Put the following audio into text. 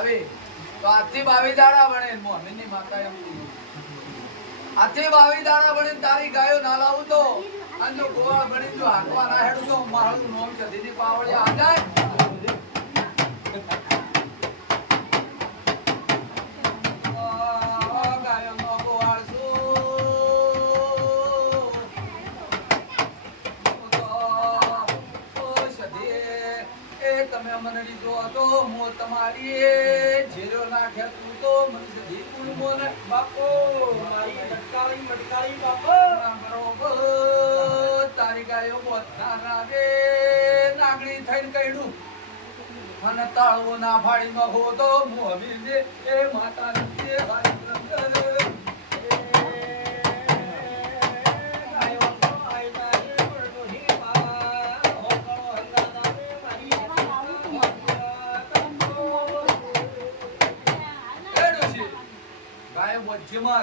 આવે તો આજથી બાવી દાડા મોહનની માતા એમ. આજથી બાવી દાડા બને તારી ગાયો ના લાવું તો. અને ગોવાળ બની જો હાંકવા ના હેડું તો મારું નોમ છે દીદી પાવડી આ એ તમે મને લીધો હતો મો તમારી ઝેરો નાખ્યા તું તો મને સધી કુલમો ને. બાપો, મારી લટકાળી મટકાળી બાપો. બરોબર તારી ગાયો બોધના નાગે નાગણી થઈને કઈડું અને તાળવો ના ફાડી માં હો તો મોહી એ માતા ગાય વચ્ચેમાં